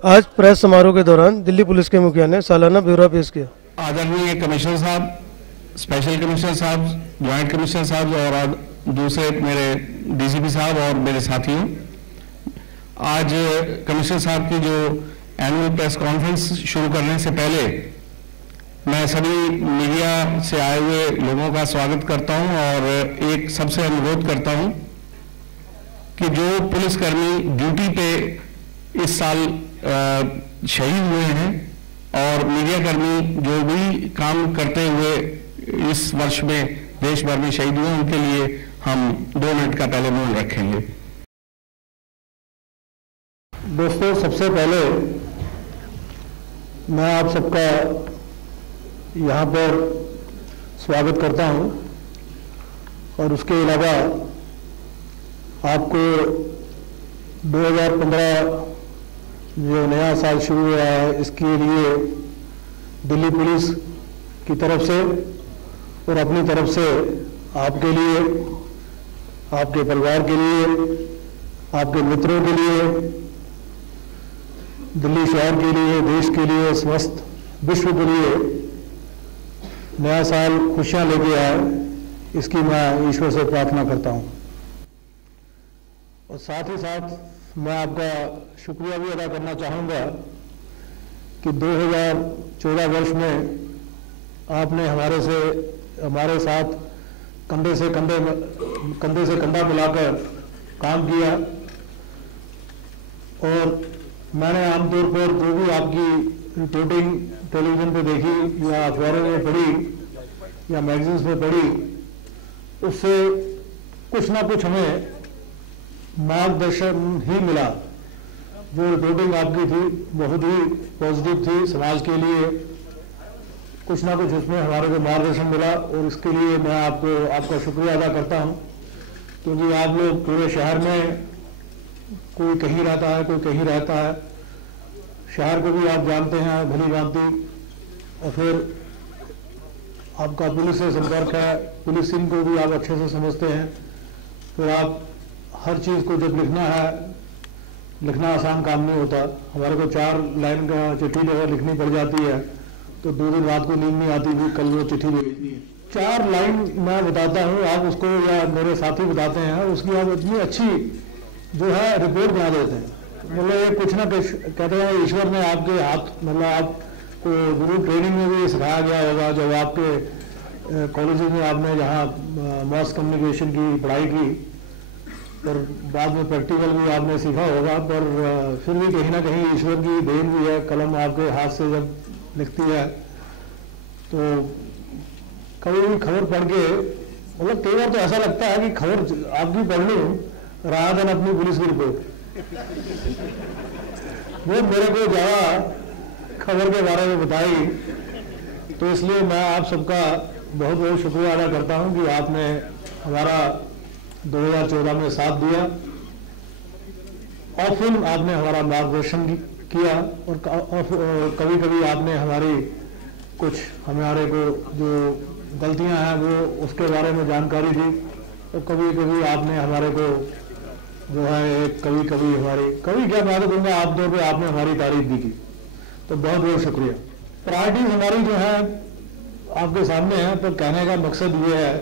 आज प्रेस समारोह के दौरान दिल्ली पुलिस के मुखिया ने सालाना ब्यौरा पेश किया। आदरणीय कमिश्नर साहब, स्पेशल कमिश्नर साहब, ज्वाइंट कमिश्नर साहब और दूसरे मेरे डीसीपी साहब और मेरे साथियों, आज कमिश्नर साहब की जो एनुअल प्रेस कॉन्फ्रेंस शुरू करने से पहले मैं सभी मीडिया से आए हुए लोगों का स्वागत करता हूं और एक सबसे अनुरोध करता हूं कि जो पुलिसकर्मी ड्यूटी पे इस साल शहीद हुए हैं और मीडिया कर्मी जो भी काम करते हुए इस वर्ष में देश भर में शहीद हुए, उनके लिए हम 2 मिनट का पहले मौन रखेंगे। दोस्तों, सबसे पहले मैं आप सबका यहाँ पर स्वागत करता हूँ और उसके अलावा आपको 2015 जो नया साल शुरू हुआ है, इसके लिए दिल्ली पुलिस की तरफ से और अपनी तरफ से आपके लिए, आपके परिवार के लिए, आपके मित्रों के लिए, दिल्ली शहर के लिए, देश के लिए, समस्त विश्व के लिए नया साल खुशियां लेके आए, इसकी मैं ईश्वर से प्रार्थना करता हूं। और साथ ही साथ मैं आपका शुक्रिया भी अदा करना चाहूँगा कि 2014 वर्ष में आपने हमारे साथ कंधे से कंधा मिलाकर काम किया और मैंने आमतौर पर जो भी आपकी रिपोर्टिंग टेलीविज़न पे देखी या अखबारों में पढ़ी या मैगजीन्स में पढ़ी, उससे कुछ ना कुछ हमें मार्गदर्शन ही मिला। जो रिपोर्टिंग आपकी थी बहुत ही पॉजिटिव थी, समाज के लिए कुछ ना कुछ उसमें हमारे को मार्गदर्शन मिला और इसके लिए मैं आपका शुक्रिया अदा करता हूं, क्योंकि आप लोग पूरे शहर में कोई कहीं रहता है, कोई कहीं रहता है, शहर को भी आप जानते हैं भली भांति और फिर आपका पुलिस से संपर्क है, पुलिसिंग को भी आप अच्छे से समझते हैं, फिर आप हर चीज़ को जब लिखना आसान काम नहीं होता। हमारे को 4 लाइन का चिट्ठी अगर लिखनी पड़ जाती है तो 2 दिन रात को नींद नहीं आती भी कल वो चिट्ठी भेजनी है। 4 लाइन मैं बताता हूँ, आप उसको या मेरे साथी बताते हैं, उसकी आप इतनी अच्छी जो है रिपोर्ट बना देते हैं। मतलब ये कुछ ना कुछ कहते हैं ईश्वर ने आपके हाथ, मतलब आपको गुरु ट्रेनिंग में भी सिखाया गया होगा, जब आपके कॉलेज में आपने जहाँ मास कम्युनिकेशन की पढ़ाई की और बाद में प्रैक्टिकल भी आपने सीखा होगा, पर फिर भी कहीं ना कहीं ईश्वर की देन भी है। कलम आपके हाथ से जब लिखती है तो कभी भी खबर पढ़ के, मतलब कई बार तो ऐसा लगता है कि खबर आपकी पढ़ लूँ रात दिन अपनी पुलिस की रिपोर्ट। वो मेरे को ज़्यादा खबर के बारे में बताई, तो इसलिए मैं आप सबका बहुत बहुत शुक्रिया अदा करता हूँ कि आपने हमारा 2014 में साथ दिया और फिर आपने हमारा मार्गदर्शन किया और कभी कभी आपने हमारे को जो गलतियां हैं वो उसके बारे में जानकारी दी और कभी कभी आपने हमारे को जो है कभी क्या मैं तो कहूँगा आप दो पे आपने हमारी तारीफ भी की, तो बहुत बहुत शुक्रिया। प्रायोरिटीज हमारी जो है आपके सामने है, तो कहने का मकसद ये है,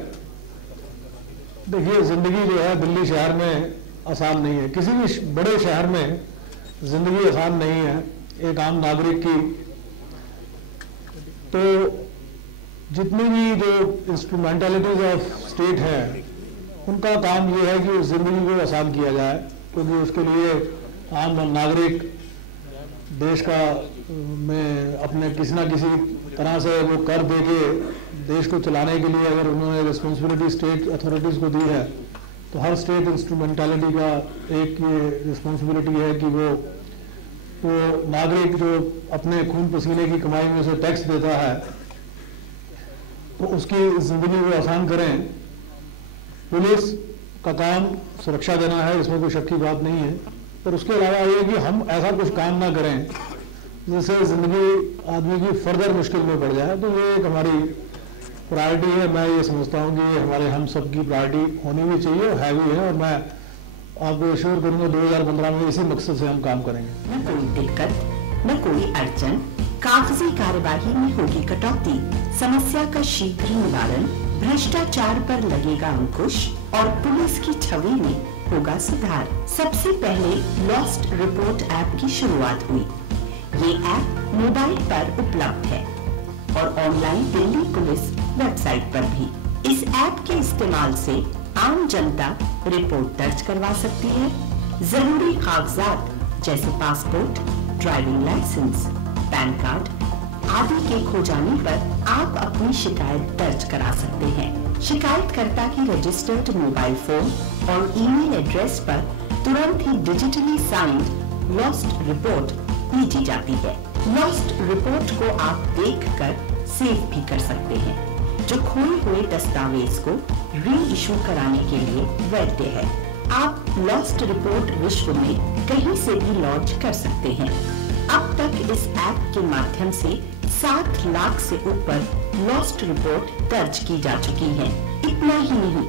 देखिए जिंदगी जो है दिल्ली शहर में आसान नहीं है, किसी भी बड़े शहर में जिंदगी आसान नहीं है एक आम नागरिक की। तो जितनी भी जो इंस्ट्रूमेंटलिटीज ऑफ स्टेट है उनका काम ये है कि उस जिंदगी को आसान किया जाए, क्योंकि उसके लिए आम नागरिक देश का में अपने किसी न किसी तरह से वो कर दे के देश को चलाने के लिए अगर उन्होंने रिस्पॉन्सिबिलिटी स्टेट अथॉरिटीज़ को दी है, तो हर स्टेट इंस्ट्रूमेंटलिटी का एक ये रिस्पॉन्सिबिलिटी है कि वो नागरिक जो अपने खून पसीने की कमाई में से टैक्स देता है तो उसकी ज़िंदगी को आसान करें। पुलिस का काम सुरक्षा देना है, इसमें कोई शक की बात नहीं है, पर उसके अलावा ये कि हम ऐसा कुछ काम ना करें जिससे ज़िंदगी आदमी की फर्दर मुश्किल में पड़ जाए। तो ये एक हमारी प्रायोरिटी है। मैं ये समझता हूँ कि ये हम सब की प्रायोरिटी होनी भी चाहिए और है भी है, और मैं आपको एश्योर करूंगा 2015 में इसी मकसद से हम काम करेंगे। न कोई दिक्कत, न कोई अड़चन, कागजी कार्यवाही में होगी कटौती, समस्या का शीघ्र निवारण, भ्रष्टाचार पर लगेगा अंकुश और पुलिस की छवि में होगा सुधार। सबसे पहले लॉस्ट रिपोर्ट ऐप की शुरुआत हुई। ये ऐप मोबाइल पर उपलब्ध है और ऑनलाइन दिल्ली पुलिस वेबसाइट पर भी। इस ऐप के इस्तेमाल से आम जनता रिपोर्ट दर्ज करवा सकती है। जरूरी कागजात जैसे passport, driving licence, PAN card आदि के खो जाने पर आप अपनी शिकायत दर्ज करा सकते हैं। शिकायतकर्ता की रजिस्टर्ड मोबाइल फोन और ईमेल एड्रेस पर तुरंत ही डिजिटली साइंड लॉस्ट रिपोर्ट भेजी जाती है। लॉस्ट रिपोर्ट को आप देखकर सेव भी कर सकते हैं, जो खोए हुए दस्तावेज को री इशू कराने के लिए वैध है। आप लॉस्ट रिपोर्ट विश्व में कहीं से भी लॉन्च कर सकते हैं। अब तक इस ऐप के माध्यम से 7 लाख से ऊपर लॉस्ट रिपोर्ट दर्ज की जा चुकी है। इतना ही नहीं,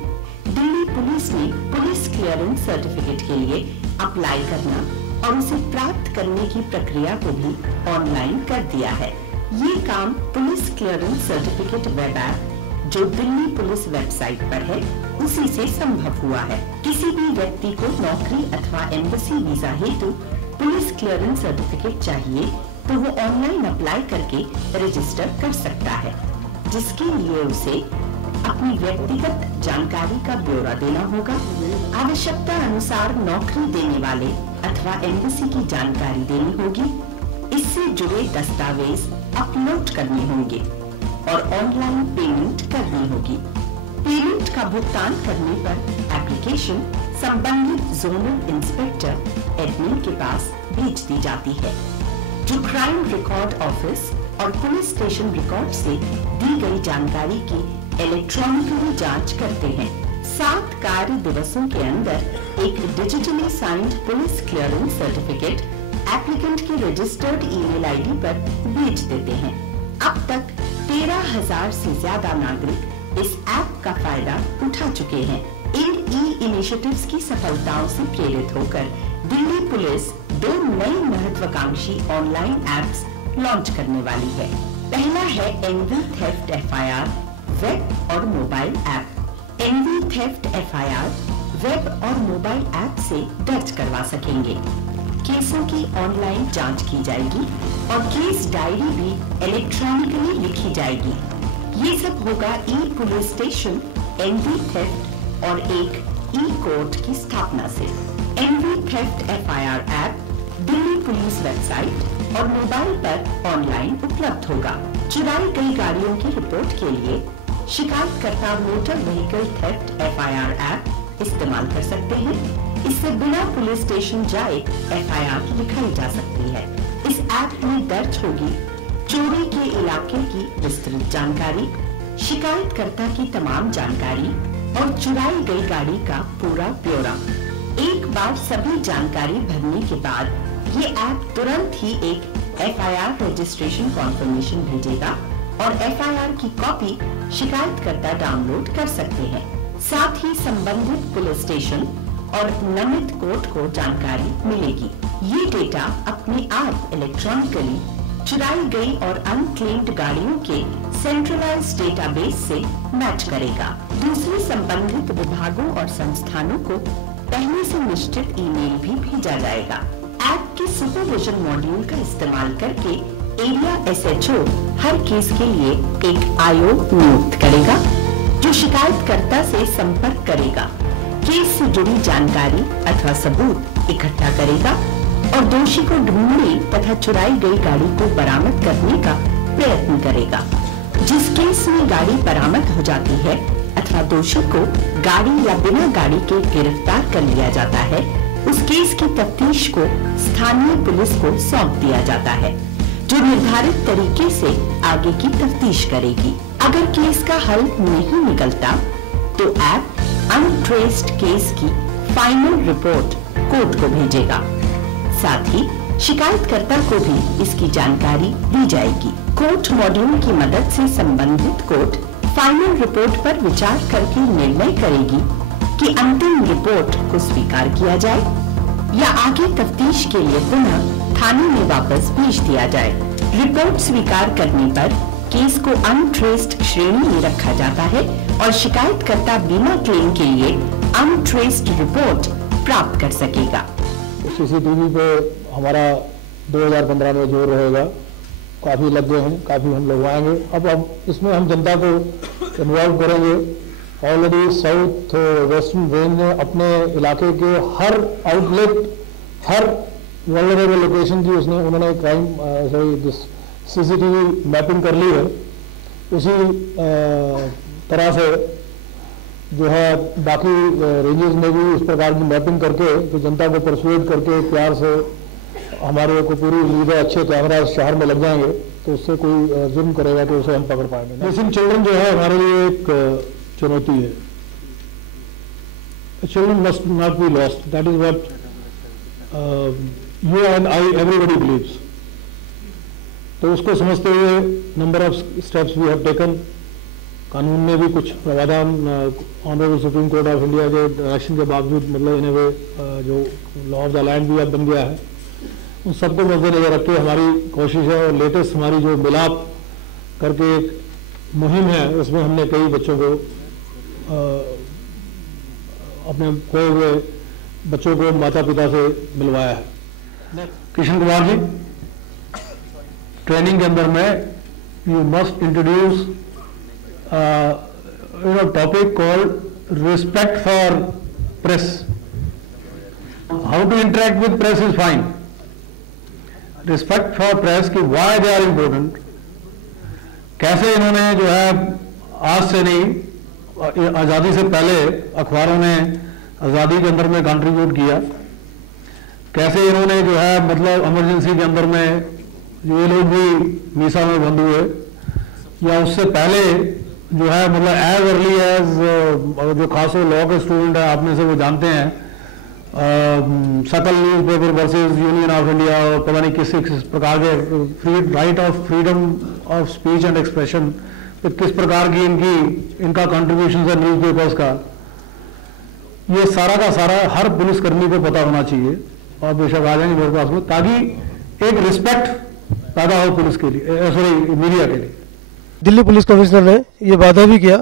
दिल्ली पुलिस ने पुलिस क्लियरेंस सर्टिफिकेट के लिए अप्लाई करना और उसे प्राप्त करने की प्रक्रिया को भी ऑनलाइन कर दिया है। ये काम police clearance certificate web app जो दिल्ली पुलिस वेबसाइट पर है उसी से संभव हुआ है। किसी भी व्यक्ति को नौकरी अथवा एम्बेसी वीजा हेतु पुलिस क्लियरेंस सर्टिफिकेट चाहिए तो वो ऑनलाइन अप्लाई करके रजिस्टर कर सकता है, जिसके लिए उसे अपनी व्यक्तिगत जानकारी का ब्यौरा देना होगा। आवश्यकता अनुसार नौकरी देने वाले अथवा एम्बेसी की जानकारी देनी होगी। इससे जुड़े दस्तावेज अपलोड करने होंगे और ऑनलाइन पेमेंट करनी होगी। पेमेंट का भुगतान करने पर एप्लीकेशन संबंधित जोनल इंस्पेक्टर एडमिन के पास भेज दी जाती है, जो क्राइम रिकॉर्ड ऑफिस और पुलिस स्टेशन रिकॉर्ड से दी गई जानकारी की इलेक्ट्रॉनिकली जांच करते हैं। 7 कार्य दिवसों के अंदर एक digitally signed police clearance certificate applicant की रजिस्टर्ड ईमेल आईडी पर भेज देते हैं। अब तक 13,000 से ज्यादा नागरिक इस ऐप का फायदा उठा चुके हैं। इन इनिशिएटिव्स की सफलताओं से प्रेरित होकर दिल्ली पुलिस 2 नई महत्वाकांक्षी ऑनलाइन एप्स लॉन्च करने वाली है। पहला है एनवी थेफ्ट एफआईआर वेब और mobile app. NV theft FIR web और मोबाइल ऐप से दर्ज करवा सकेंगे। केसों की ऑनलाइन जांच की जाएगी और केस डायरी भी इलेक्ट्रॉनिकली लिखी जाएगी। ये सब होगा e police station, NV theft और एक ई कोर्ट की स्थापना से। NV theft FIR app Delhi police website और मोबाइल पर ऑनलाइन उपलब्ध होगा। चुराई गई गाड़ियों की रिपोर्ट के लिए शिकायतकर्ता motor vehicle theft FIR app इस्तेमाल कर सकते हैं। इससे बिना पुलिस स्टेशन जाए एफआईआर लिखाई जा सकती है। इस ऐप में दर्ज होगी चोरी के इलाके की विस्तृत जानकारी, शिकायतकर्ता की तमाम जानकारी और चुराई गई गाड़ी का पूरा ब्यौरा। एक बार सभी जानकारी भरने के बाद ये ऐप तुरंत ही एक एफआईआर रजिस्ट्रेशन कॉन्फर्मेशन भेजेगा और एफआईआर की कॉपी शिकायतकर्ता डाउनलोड कर सकते हैं। साथ ही संबंधित पुलिस स्टेशन और नामित कोर्ट को जानकारी मिलेगी। ये डेटा अपने आप इलेक्ट्रॉनिकली चुराई गई और अनक्लेम्ड गाड़ियों के सेंट्रलाइज्ड डेटाबेस से मैच करेगा। दूसरे संबंधित विभागों और संस्थानों को पहले से निश्चित ईमेल भी भेजा जाएगा। ऐप के सुपरविजन मॉड्यूल का इस्तेमाल करके एरिया एसएचओ हर केस के लिए एक आयोग नियुक्त करेगा, जो शिकायतकर्ता से संपर्क करेगा, केस से जुड़ी जानकारी अथवा सबूत इकट्ठा करेगा और दोषी को ढूंढने तथा चुराई गई गाड़ी को बरामद करने का प्रयत्न करेगा। जिस केस में गाड़ी बरामद हो जाती है अथवा दोषी को गाड़ी या बिना गाड़ी के गिरफ्तार कर लिया जाता है, उस केस की तफ्तीश को स्थानीय पुलिस को सौंप दिया जाता है, जो निर्धारित तरीके से आगे की तफ्तीश करेगी। अगर केस का हल नहीं निकलता तो ऐप अनट्रेस्ड केस की फाइनल रिपोर्ट कोर्ट को भेजेगा। साथ ही शिकायतकर्ता को भी इसकी जानकारी दी जाएगी। कोर्ट मॉड्यूल की मदद से संबंधित कोर्ट फाइनल रिपोर्ट पर विचार करके निर्णय करेगी कि अंतिम रिपोर्ट को स्वीकार किया जाए या आगे तफ्तीश के लिए पुनः थाने में वापस भेज दिया जाए। रिपोर्ट स्वीकार करने पर केस को अनट्रेस्ड श्रेणी में रखा जाता है और शिकायतकर्ता बीमा क्लेम के लिए अनट्रेस्ड रिपोर्ट प्राप्त कर सकेगा। सीसीटीवी पे हमारा 2015 में जोर रहेगा, काफ़ी लग गए हैं, काफ़ी हम लगवाएंगे। अब इसमें हम जनता को इन्वॉल्व करेंगे। ऑलरेडी साउथ वेस्टर्न रेंज ने अपने इलाके के हर आउटलेट, हर वल्नरेबल लोकेशन की उन्होंने क्राइम सीसीटीवी मैपिंग कर ली है। उसी तरह से जो है बाकी रेंजेस में भी इस प्रकार की मैपिंग करके तो जनता को परसुएड करके प्यार से हमारे को पूरी उम्मीद है अच्छे कैमरा शहर में लग जाएंगे तो उससे कोई जुर्म करेगा तो उसे हम पकड़ पाएंगे। मिसिंग चिल्ड्रन जो है हमारे लिए एक चुनौती है। Children must not be lost, that is what you and I everybody believes. तो उसको समझते हुए number of steps we have taken. कानून में भी कुछ प्रावधान honourable Supreme Court of India के डायरेक्शन के बावजूद मतलब इन ए वे जो लॉ ऑफ द लैंड भी अब बन गया है, उन सबको मद्देनजर रख के हमारी कोशिश है। और लेटेस्ट हमारी जो मिलाप करके एक मुहिम है उसमें हमने कई बच्चों को अपने खोए हुए बच्चों को माता पिता से मिलवाया है। किशन कुमार जी, ट्रेनिंग के अंदर में you must introduce topic called respect for press. How to interact with press is fine. Respect for press की वाई दे आर इम्पोर्टेंट, कैसे इन्होंने जो है आज से नहीं आज़ादी से पहले अखबारों ने आज़ादी के अंदर में कंट्रीब्यूट किया, कैसे इन्होंने जो है मतलब इमरजेंसी के अंदर में ये लोग भी मीसा में बंद हुए, या उससे पहले जो है मतलब एज अर्ली एज जो खास लॉ के स्टूडेंट है आप में से वो जानते हैं सकल newspaper versus union of India और पता नहीं किस प्रकार के right of freedom of speech and expression, तो किस प्रकार की इनका कंट्रीब्यूशन है न्यूज़पेपर्स का, ये सारा का सारा हर पुलिसकर्मी को पता होना चाहिए। और बेशक आ जाएंगे मेरे पास में ताकि एक रिस्पेक्ट पैदा हो पुलिस के लिए, सॉरी मीडिया के लिए। दिल्ली पुलिस कमिश्नर ने ये वादा भी किया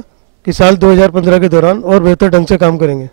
कि साल 2015 के दौरान और बेहतर ढंग से काम करेंगे।